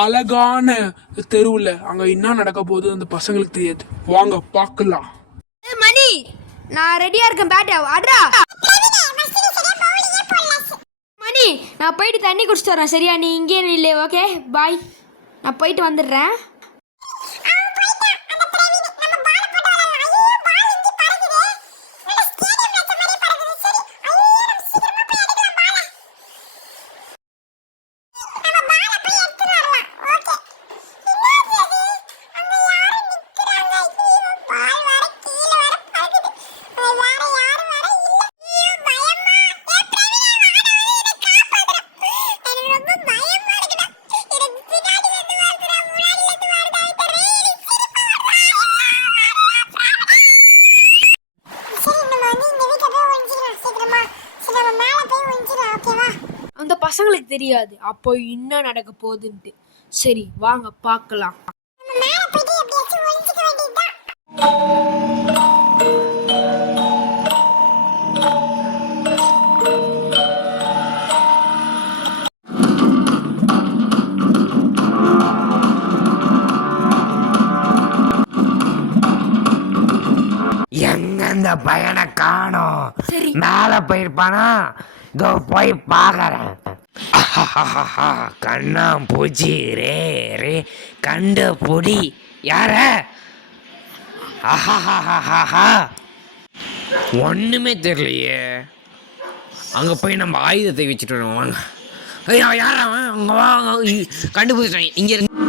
அழகான தெருவில் அங்கே என்ன நடக்க போகுது அந்த பசங்களுக்கு தெரியாது. வாங்க பார்க்கலாம். மணி, நான் ரெடியா இருக்கேன். பேட்டா அட்ரா. மணி, நான் போயிட்டு தண்ணி குடிச்சிட்டு வரேன். சரியா? நீ இங்கே இல்லை. Okay bye. நான் போயிட்டு வந்துடுறேன். அந்த பசங்களுக்கு தெரியாது அப்போ என்ன நடக்க போகுதுன்ட்டு. சரி வாங்க பார்க்கலாம். எங்க இந்த பையனை காணோம். மேல போயிருப்பானா? இதோ போய் பாக்குறேன். கண்ணா பூச்சி ரே ரே கண்டு புடி. யார? ஒண்ணுமே தெரியலையே. அங்க போய் நம்ம ஆயுதத்தை வச்சுட்டு வருவோம். வாங்க. யார அவன்? அங்க வா, கண்டுபிடிச்சிட்டான். இங்க இருந்து